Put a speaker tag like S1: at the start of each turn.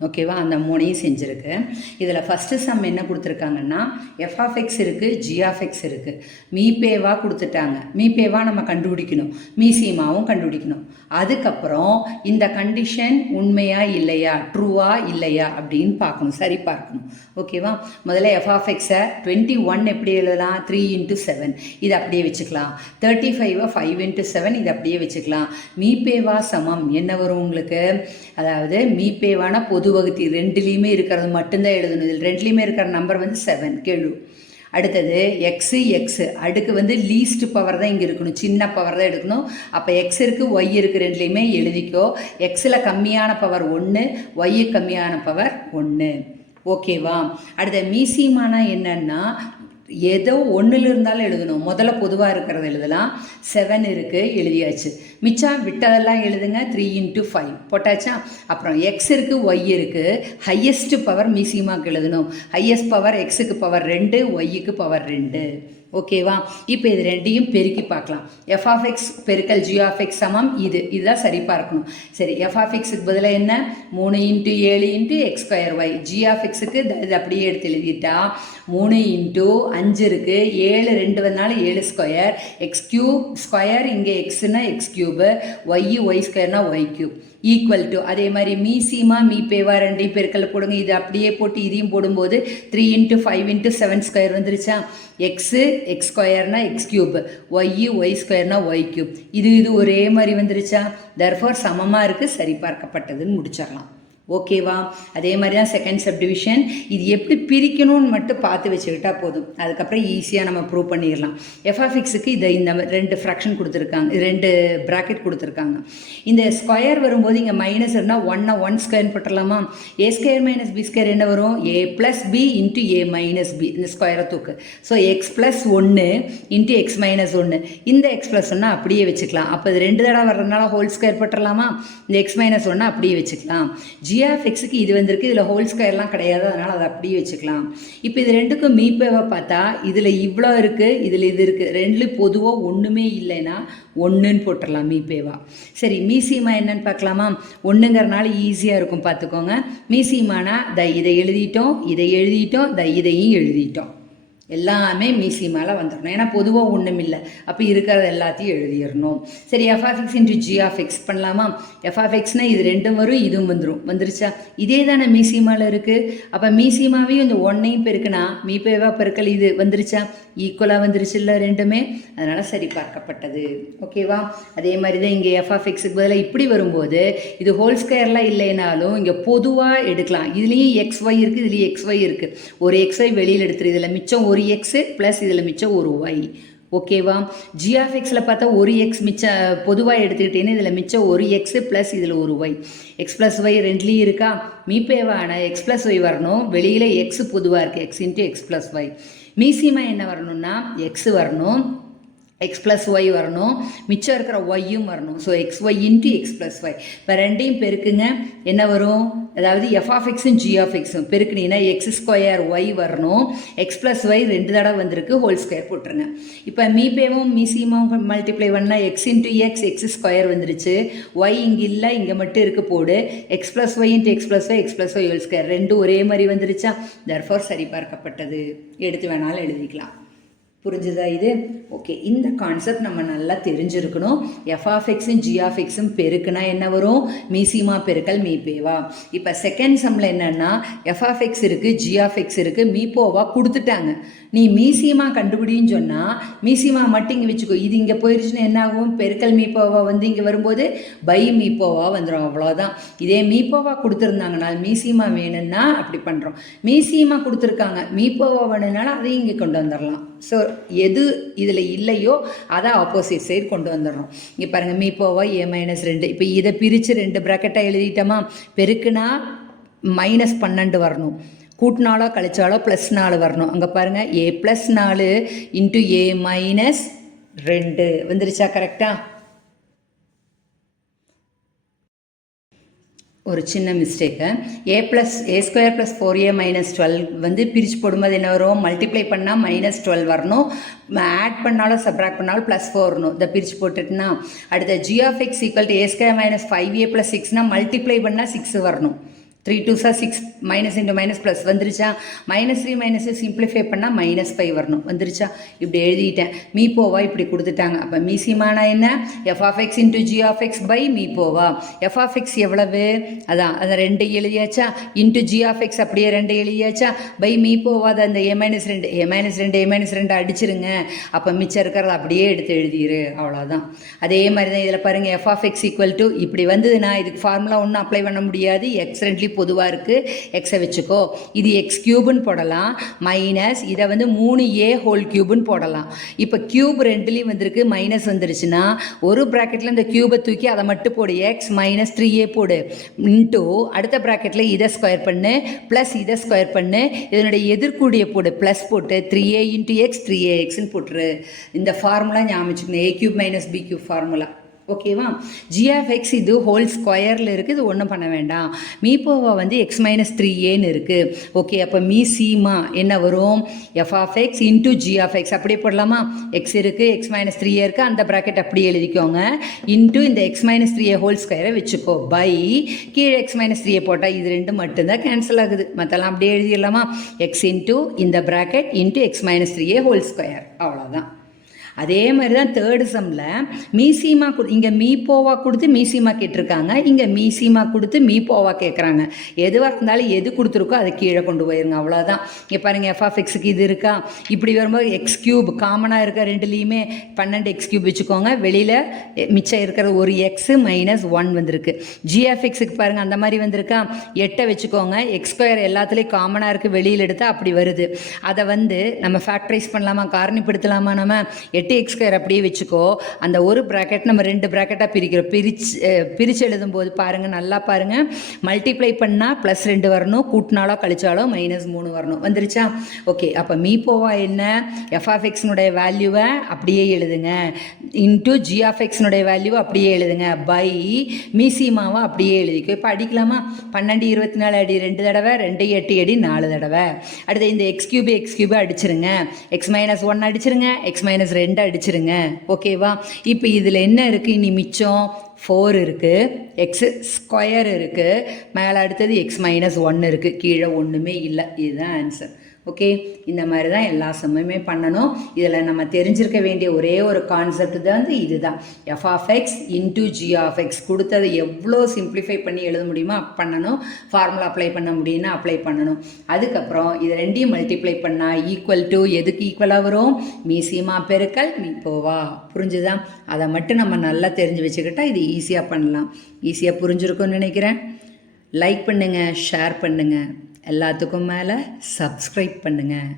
S1: ஓகேவா? அந்த மூணையும் செஞ்சுருக்கு. இதில் ஃபஸ்ட்டு சம் என்ன கொடுத்துருக்காங்கன்னா எஃப்ஆஃப்எக்ஸ் இருக்குது ஜிஆஃப்எக்ஸ் இருக்குது மீபேவா கொடுத்துட்டாங்க. மீபேவா நம்ம கண்டுபிடிக்கணும். மீசீமாவும் கண்டுபிடிக்கணும். அதுக்கப்புறம் இந்த கண்டிஷன் உண்மையா இல்லையா? ட்ரூவா இல்லையா? அப்படின்னு பார்க்கணும். சரி பார்க்கணும். ஓகேவா? முதல்ல எஃப்ஆஃப்எக்ஸை டுவெண்ட்டி ஒன் எப்படி எழுதலாம்? த்ரீ இன்ட்டு செவன் இது அப்படியே வச்சுக்கலாம். தேர்ட்டி ஃபைவை ஃபைவ் இன்ட்டு செவன் இது அப்படியே வச்சுக்கலாம். மீபேவா சமம். என்ன வரும் உங்களுக்கு? அதாவது மீபேவான பொது வகுத்தி ரெண்டுலேயுமே இருக்கிறது மட்டும்தான் எழுதணும் இதில் ரெண்டுலேயுமே இருக்கிற நம்பர் வந்து செவன் கெழு அடுத்தது எக்ஸு எக்ஸு அடுக்கு வந்து லீஸ்ட் பவர் தான் இங்கே இருக்கணும். சின்ன பவர் தான் எடுக்கணும். அப்போ எக்ஸ் இருக்குது ஒய் இருக்குது ரெண்டுலேயுமே எழுதிக்கோ. எக்ஸில் கம்மியான பவர் ஒன்று ஒய்யு கம்மியான பவர் ஒன்று ஓகேவா? அடுத்த மீசியமானா என்னன்னா ஏதோ ஒன்றில் இருந்தாலும் எழுதணும். முதல்ல பொதுவாக இருக்கிறத எழுதலாம். செவன் இருக்குது எழுதியாச்சு. மிச்சம் விட்டதெல்லாம் எழுதுங்க த்ரீ இன்ட்டு ஃபைவ் போட்டாச்சா? அப்புறம் எக்ஸ் இருக்குது ஒய் இருக்குது ஹையஸ்ட் பவர் மியூசியமாக எழுதணும். ஹையஸ்ட் பவர் எக்ஸுக்கு பவர் ரெண்டு ஒய்யுக்கு பவர் ரெண்டு. ஓகேவா இப்போ இது ரெண்டையும் பெருக்கி பார்க்கலாம். எஃப் ஆஃப் எக்ஸ் பெருக்கல் ஜி ஆஃப் எக்ஸ் சமம் இது. இதுதான் சரி பார்க்கணும். சரி எஃப் ஆஃப் எக்ஸுக்கு பதிலாக என்ன? மூணு இன்ட்டு ஏழு into X square Y G of எக்ஸுக்கு இது அப்படியே எடுத்து எழுதிட்டா மூணு இன்ட்டு அஞ்சு இருக்குது ஏழு ரெண்டு வந்தாலும் ஏழு ஸ்கொயர் எக்ஸ் கியூப் ஸ்கொயர் இங்கே எக்ஸ்னா எக்ஸ் கியூபு ஒய் ஒய் ஸ்கொயர்னா ஒய் கியூப் ஈக்குவல் டு அதே மாதிரி மீ சீமா மீ பேவா ரெண்டையும் பெருக்கல் போடுங்க. இது அப்படியே போட்டு இதையும் போடும்போது three into five into seven square வந்துருச்சா? எக்ஸு எக்ஸ் ஸ்கொயர்னா எக்ஸ் கியூப் ஒய்யு ஒய் ஸ்கொயர்னா ஒய் கியூப் இது இது ஒரே மாதிரி வந்துருச்சா? தர்ஃபோர் சமமாக இருக்குது சரி பார்க்கப்பட்டதுன்னு முடிச்சிடலாம். ஓகேவா அதே மாதிரி தான் செகண்ட் சப்டிவிஷன் இது எப்படி பிரிக்கணும்னு மட்டும் பார்த்து வச்சுக்கிட்டா போதும். அதுக்கப்புறம் ஈஸியாக நம்ம ப்ரூவ் பண்ணிடலாம். எஃப்ஆஃபிக்ஸுக்கு இதை இந்த ரெண்டு ஃப்ராக்ஷன் கொடுத்துருக்காங்க. ரெண்டு ப்ராக்கெட் கொடுத்துருக்காங்க. இந்த ஸ்கொயர் வரும்போது இங்கே மைனஸ் இருந்தால் ஒன்னாக one square போட்டுடலாமா? A square minus B square என்ன வரும்? A plus B into A minus B இந்த ஸ்கொயரை தூக்கு. ஸோ எக்ஸ் ப்ளஸ் ஒன்று இன்ட்டு எக்ஸ் மைனஸ் ஒன்று இந்த எக்ஸ் ப்ளஸ் ஒன்று அப்படியே வச்சுக்கலாம். அப்போ இது ரெண்டு தடவை வர்றதுனால ஹோல் ஸ்கொயர் போட்டுடலாமா? இந்த எக்ஸ் மைனஸ் ஒன்று அப்படியே வச்சுக்கலாம். ஜி ஆஃப் எக்ஸுக்கு இது வந்திருக்கு இதில் ஹோல் ஸ்கொயர்லாம் கிடையாது அதனால் அதை அப்படியே வச்சுக்கலாம். இப்போ இது ரெண்டுக்கும் மீப்பேவை பார்த்தா இதில் இவ்வளோ இருக்குது இதில் இது இருக்குது ரெண்டுலேயும் பொதுவாக ஒன்றுமே இல்லைன்னா ஒன்றுன்னு போட்டுடலாம் மீப்பேவா சரி மீசிமா என்னன்னு பார்க்கலாமா? ஒன்றுங்கிறனால ஈஸியாக இருக்கும் பார்த்துக்கோங்க. மீசிமானா த இதை எழுதிட்டோம் இதை எழுதிட்டோம் த இதையும் எழுதிட்டோம். எல்லாமே மீசி மேலே வந்துடணும் ஏன்னா பொதுவாக ஒன்றும் இல்லை. அப்போ இருக்கிறது எல்லாத்தையும் எழுதிடணும். சரி எஃப்ஆஃபிக்ஸ் இன்ட்டு ஜி பண்ணலாமா? எஃப்ஆஃபிக்ஸ்னால் இது ரெண்டும் வரும் இதுவும் வந்துடும் வந்துருச்சா? இதே தானே மீசிமாவில் இருக்குது அப்போ மீசிமாவையும் இந்த ஒன்னையும் பெருக்குனா மீப்பேவா பெருக்கல் இது வந்துருச்சா? ஈக்குவலாக வந்துருச்சுல்ல ரெண்டுமே? அதனால் சரி பார்க்கப்பட்டது. ஓகேவா அதே மாதிரி தான் இங்கே எஃப்ஆஃபிக்ஸுக்கு பதிலாக இப்படி வரும்போது இது ஹோல் ஸ்கொயர்லாம் இல்லைனாலும் இங்கே பொதுவாக எடுக்கலாம். இதுலேயும் எக்ஸ் ஒய் இருக்குது இதுலேயும் எக்ஸ் ஒய் இருக்குது ஒரு எக்ஸ் ஒய் வெளியில் எடுத்துரு. இதில் மிச்சம் ஒரு ஒரு எக்ஸு ப்ளஸ் இதில் மிச்சம் ஒரு ஒய் ஓகேவா ஜிஆஃப்எக்ஸில் பார்த்தா ஒரு எக்ஸ் மிச்ச பொதுவாக எடுத்துக்கிட்டேன்னு இதில் மிச்சம் ஒரு எக்ஸு ப்ளஸ் இதில் ஒரு ஒய் எக்ஸ் ப்ளஸ் ஒய் ரெண்டுலேயும் இருக்கா? மீப்பேவான எக்ஸ் ப்ளஸ் ஒய் வரணும். வெளியில் எக்ஸ் பொதுவாக இருக்குது X into X plus Y மீசிமா என்ன வரணும்னா எக்ஸ் வரணும். எக்ஸ் ப்ளஸ் ஒய் வரணும். மிச்சம் இருக்கிற ஒய்யும் வரணும். So X Y into X plus Y இப்போ ரெண்டையும் பெருக்குங்க. என்ன வரும்? அதாவது எஃப் ஆஃப் எக்ஸும் ஜி ஆஃப் எக்ஸும் பெருக்குனீங்கன்னா எக்ஸ் ஸ்கொயர் ஒய் வரணும். எக்ஸ் ப்ளஸ் ஒய் ரெண்டு தடவை வந்திருக்கு. ஹோல் ஸ்கொயர் போட்டுருங்க. இப்போ மீபேவும் மீசியமும் மல்டிப்ளை பண்ணால் X into X X square வந்துருச்சு. ஒய் இங்கே இல்லை இங்கே மட்டும் இருக்கு போடு. X plus Y into X plus Y X plus Y whole square ரெண்டும் ஒரே மாதிரி வந்துருச்சா? தர்ஃபோர் சரிபார்க்கப்பட்டது. எடுத்து வேணாலும் எழுதிக்கலாம். புரிஞ்சுதா இது? ஓகே இந்த கான்செப்ட் நம்ம நல்லா தெரிஞ்சிருக்கணும். எஃப்ஆஃபெக்ஸும் ஜிஆஃபெக்ஸும் பெருக்குனா என்ன வரும்? மீசிமா பெருக்கல் மீபேவா இப்போ செகண்ட் சம்மில் என்னென்னா எஃப்ஆஃபெக்ஸ் இருக்குது ஜிஆஃபெக்ஸ் இருக்குது மீபோவா கொடுத்துட்டாங்க. நீ மீசிமா கண்டுபிடின்னு சொன்னால் மீசிமா மட்டும் இங்கே வச்சுக்கோ. இது இங்கே போயிடுச்சுன்னா என்ன ஆகும்? பெருக்கல் மீப்போவா வந்து இங்கே வரும்போது பை மீப்போவா வந்துடும் அவ்வளோதான் இதே மீப்போவா கொடுத்துருந்தாங்கனால் மீசிமா வேணும்னா அப்படி பண்ணுறோம் மீசிமா கொடுத்துருக்காங்க மீப்போவா வேணும்னாலும் அதையும் இங்கே கொண்டு வந்துடலாம் ஸோ எது இதில் இல்லையோ அதை ஆப்போசிட் சைடு கொண்டு வந்துடுறோம். இங்கே பாருங்கள் மீப்போவா ஏ மைனஸ் ரெண்டு. இப்போ இதை பிரித்து ரெண்டு ப்ராக்கெட்டாக எழுதிட்டோமா? பெருக்குனா மைனஸ் பன்னெண்டு வரணும். கூட்டினாலோ கழிச்சாலோ ப்ளஸ் நாலு வரணும். அங்கே பாருங்கள் ஏ ப்ளஸ் நாலு இன்ட்டு ஏ மைனஸ் ரெண்டு. வந்துருச்சா கரெக்டாக ஒரு சின்ன mistake A plus A square plus four A minus twelve வந்து பிரித்து போடும்போது என்ன வரும்? மல்டிப்ளை பண்ணால் மைனஸ் டுவெல் வரணும். ஆட் பண்ணாலும் சப்ராக்ட் பண்ணாலும் ப்ளஸ் ஃபோர் வரணும். இதை பிரித்து போட்டுட்டுனா. அடுத்த G of X equal to A square minus five A plus சிக்ஸ்னால் multiply பண்ணால் சிக்ஸ் வரணும். Three டூஸாக six minus into minus plus வந்துருச்சா? மைனஸ் த்ரீ மைனஸை சிம்பிளிஃபை பண்ணால் மைனஸ் ஃபைவ் வரணும். வந்துருச்சா? இப்படி எழுதிட்டேன். மீப்போவா இப்படி கொடுத்துட்டாங்க. அப்போ மீசிமானா என்ன? F of x into g of x by மீப்போவா F of X எவ்வளவு? அதான் அதை ரெண்டு எழுதியாச்சா? இன்ட்டு ஜி ஆஃப் எக்ஸ் அப்படியே ரெண்டு எழுதியாச்சா? பை மீ போவாத அந்த ஏ மைனஸ் ரெண்டு ஏ மைனஸ் ரெண்டு ஏ மைனஸ் ரெண்டு அடிச்சிருங்க. அப்போ மிச்சம் இருக்கிறத அப்படியே எடுத்து எழுதிடு அவ்வளோதான் அதே மாதிரி தான் இதில் பாருங்கள் F of X equal to இப்படி வந்ததுன்னா இதுக்கு ஃபார்முலா ஒன்றும் அப்ளை பண்ண முடியாது. எக்ஸ் ரெண்ட்லி பொதுவாக இருக்குது எக்ஸை வச்சுக்கோ. இது எக்ஸ் கியூப்னு போடலாம். மைனஸ் இதை வந்து மூணு ஏ ஹோல் கியூப்னு போடலாம். இப்போ கியூப் ரெண்டுலேயும் வந்திருக்கு. மைனஸ் வந்துருச்சுன்னா ஒரு ப்ராக்கெட்டில் இந்த கியூபை தூக்கி அதை மட்டும் போடு. எக்ஸ் மைனஸ் த்ரீ ஏ போடு. இன்ட்டு அடுத்த ப்ராக்கெட்டில் இதை ஸ்கொயர் பண்ணு. ப்ளஸ் இதை ஸ்கொயர் பண்ணு. இதனுடைய எதிர்கூடிய போடு. ப்ளஸ் போட்டு three a into x three a எக்ஸ்னு போட்டுரு. இந்த ஃபார்முலா ஞாபகம் வச்சுக்கணும் a cube minus b cube formula ஓகேவா ஜிஎஃப்எக்ஸ் இது ஹோல் ஸ்கொயரில் இருக்குது இது ஒன்றும் பண்ண வேண்டாம். மீப்போவா வந்து எக்ஸ் மைனஸ் த்ரீ ஏன்னு இருக்குது ஓகே அப்போ மீ சீமா என்ன வரும்? F of x into g x அப்படியே போடலாமா? எக்ஸ் இருக்குது எக்ஸ் மைனஸ் த்ரீ இருக்குது அந்த ப்ராக்கெட் அப்படியே எழுதிக்கோங்க. இன்டூ இந்த எக்ஸ் மைனஸ் த்ரீ ஹோல் ஸ்கொயரை வச்சுக்கோ. பை கீழே எக்ஸ் மைனஸ் த்ரீயை போட்டால் இது ரெண்டு மட்டும்தான் கேன்சல் ஆகுது. மற்றெல்லாம் அப்படியே எழுதிடலாமா? எக்ஸ் இன்டூ இந்த bracket into x minus three whole square அவ்வளோதான் அதே மாதிரி தான் தேர்டு சம்மில் மீசீமா கொடு இங்கே மீப்போவா கொடுத்து மீசீமா கேட்டிருக்காங்க. இங்கே மீசீமா கொடுத்து மீப்போவா கேட்குறாங்க எதுவாக இருந்தாலும் எது கொடுத்துருக்கோ அதை கீழே கொண்டு போயிருங்க. அவ்வளோதான் இங்கே பாருங்கள் எஃப்ஆஃப் எக்ஸுக்கு இது இருக்கா? இப்படி வரும்போது எக்ஸ் கியூப் காமனாக இருக்க ரெண்டுலேயுமே பன்னெண்டு எக்ஸ் கியூப் வச்சுக்கோங்க. வெளியில் மிச்சம் இருக்கிற ஒரு எக்ஸு மைனஸ் ஒன் வந்திருக்கு. ஜிஎஃப்எக்ஸுக்கு பாருங்கள் அந்த மாதிரி வந்திருக்கா? எட்டை வச்சுக்கோங்க. எக்ஸ் ஸ்கொயர் எல்லாத்துலேயும் காமனாக இருக்குது வெளியில் எடுத்தால் அப்படி வருது. அதை வந்து நம்ம ஃபேக்டரைஸ் பண்ணலாமா? காரணிப்படுத்தலாமா நம்ம? எட்டு எக்ஸ் ஸ்கொயர் அப்படியே வச்சுக்கோ. அந்த ஒரு ப்ராக்கெட் நம்ம ரெண்டு ப்ராக்கெட்டாக பிரிக்கிறோம். பிரிச்சு பிரித்து எழுதும்போது பாருங்கள் நல்லா பாருங்கள் மல்டிப்ளை பண்ணால் ப்ளஸ் ரெண்டு வரணும். கூட்டினாலோ கழிச்சாலோ மைனஸ் மூணு வரணும். வந்துருச்சா? ஓகே அப்போ மீப்போவா என்ன? எஃப்ஆஃப்எக்ஸ்னுடைய வேல்யூவை அப்படியே எழுதுங்க. இன்ட்டு ஜிஆஃப்எக்ஸ்னுடைய வேல்யூவை அப்படியே எழுதுங்க. பை மீசிமாவை அப்படியே எழுதிக்கோ. இப்போ அடிக்கலாமா? பன்னெண்டு இருபத்தி நாலு அடி ரெண்டு தடவை ரெண்டு எட்டு அடி நாலு தடவை. அடுத்து இந்த எக்ஸ் கியூபு எக்ஸ் கியூபு அடிச்சிருங்க. எக்ஸ் மைனஸ் ஒன் அடிச்சிருங்க. எக்ஸ் மைனஸ் ரெண்டு அடிச்சிருங்க. ஓகேவா இப்போ இதில் என்ன இருக்குது இனி மிச்சம் ஃபோர் இருக்குது எக்ஸ் ஸ்கொயர் இருக்குது மேலே அடுத்தது எக்ஸ் மைனஸ் ஒன் இருக்குது கீழே ஒன்றுமே இல்லை. இதுதான் ஆன்சர் ஓகே? இந்த மாதிரி தான் எல்லா சமயமே பண்ணணும். இதில் நம்ம தெரிஞ்சிருக்க வேண்டிய ஒரே ஒரு கான்செப்ட் தான் வந்து இதுதான். F of x into g of x கொடுத்ததை எவ்வளோ சிம்பிளிஃபை பண்ணி எழுத முடியுமோ பண்ணணும். ஃபார்முலா அப்ளை பண்ண முடியும்னா அப்ளை பண்ணணும். அதுக்கப்புறம் இது ரெண்டையும் மல்டிப்ளை பண்ணால் ஈக்குவல் டு எதுக்கு ஈக்குவலாக வரும்? மீசியமா பெருக்கல் மீ போவா. புரிஞ்சுதா? அதை மட்டும் நம்ம நல்லா தெரிஞ்சு வச்சுக்கிட்டா இது ஈஸியாக பண்ணலாம். ஈஸியாக புரிஞ்சிருக்கும்னு நினைக்கிறேன். லைக் பண்ணுங்கள் ஷேர் பண்ணுங்கள் எல்லாத்துக்கும் மேலே சப்ஸ்கிரைப் பண்ணுங்கள்